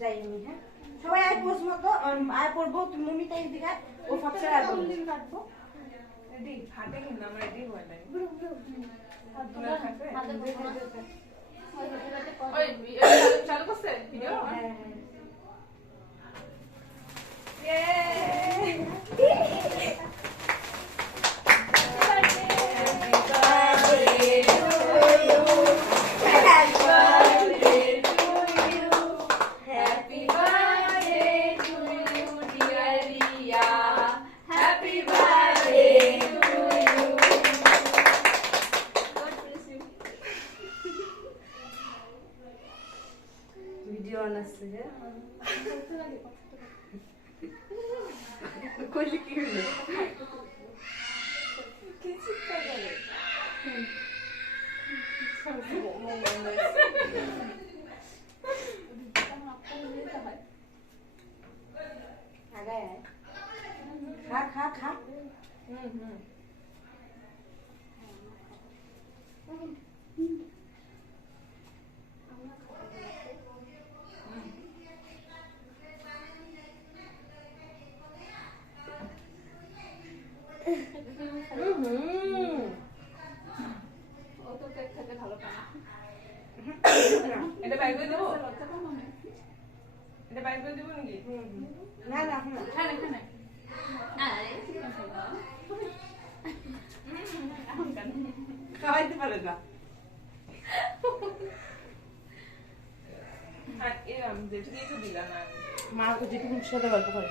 যাই আমি। হ্যাঁ সবাই আয় পোজ মতো আয় পড়বো, তুমি মমিতা এদিকে ও ফাপসা রাখবো কাটবো। রেডি হাতে কিন্তু আমরা রেডি হয়ে নাই। ওই চালু করছে ভিডিও। ভিডিও আনাচ্ছে কইলে কি হলো কিছু করে আগায় খা খা খা। এটা বাইর করে দেবো, এটা বাইর করে দেবো নাকি? না না খানে খানে খাওয়াইতে পারে না। আর এরম যেটুকুই তো দিলাম না মা যেটুকু সাথে গল্প করে